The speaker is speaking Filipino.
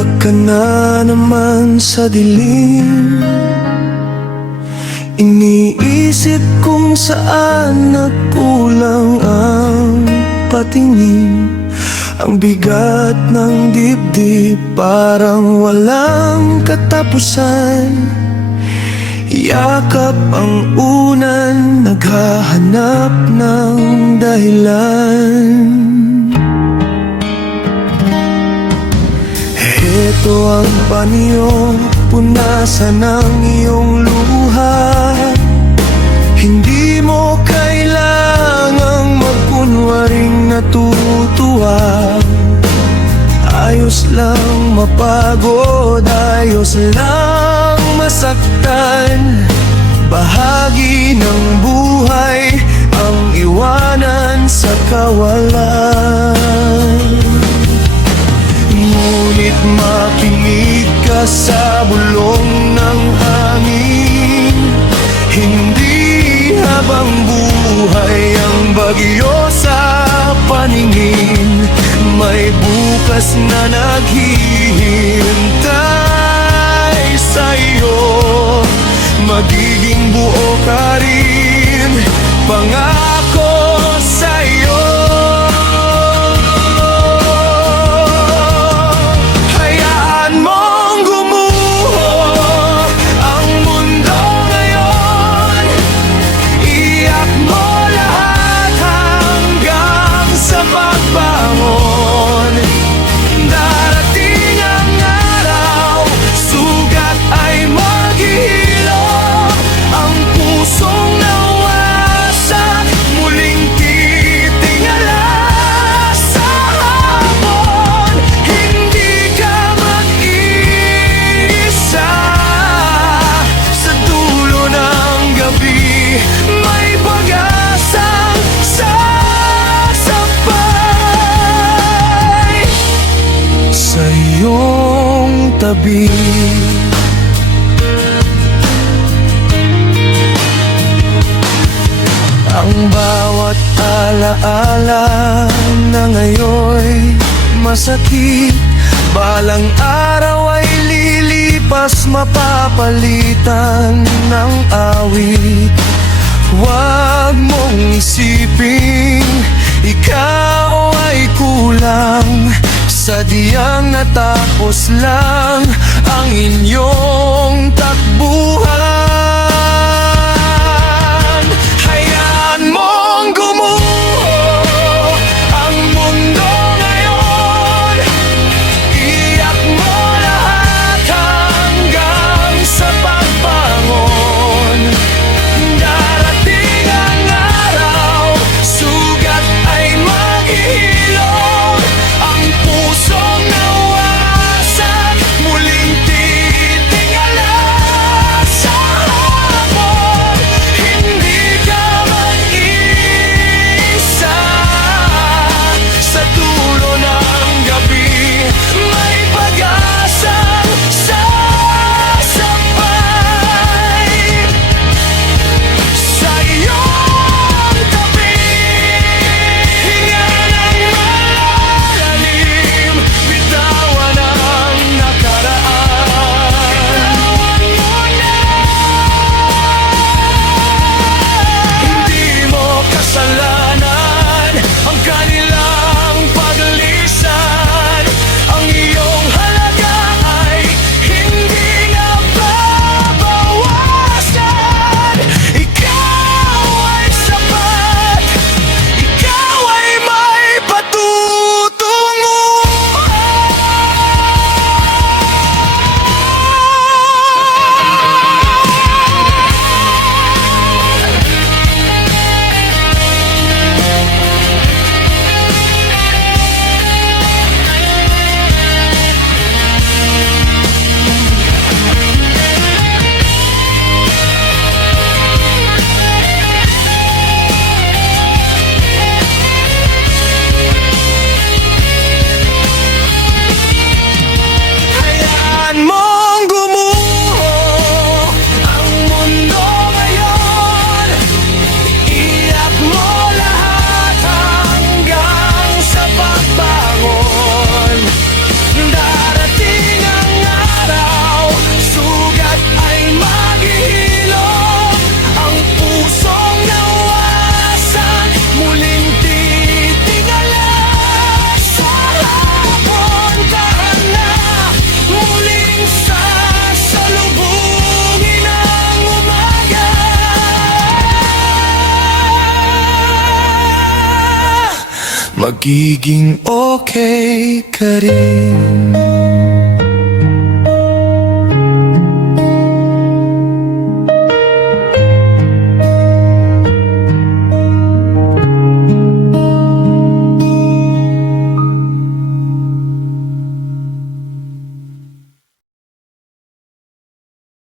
Nangingitlak ka na naman sa dilim. Iniisip kung saan nagkulang ang patingin. Ang bigat ng dibdib parang walang katapusan. Yakap ang unan, naghahanap ng dahilan. Ito ang panyo, punasan ng iyong luha. Hindi mo kailangang magkunwaring natutuwa. Ayos lang mapagod, ayos lang masaktan. Bahagi ng buhay ang iwanan sa kawalan. Ngunit makinig ka sa bulong ng hangin. Hindi habang buhay ang bagyo sa paningin. May bukas na naghihintay sa'yo. Magiging buo ka rin, pangako sa'yo. Tabi. Ang bawat alaala na ngayon masakit, balang araw ay lilipas, mapapalitan ng awit. Huwag mong isiping ikaw ay kulang. Sadyang natapos lang ang inyong takbuhan. Hayaan mong gumuho ang mundo ngayon. Iyak mo lahat hanggang sa pagbangon. Darating ang araw, sugat ay maghihilom. Ang pusong nawasak, muling titingan. magiging okay ka rin.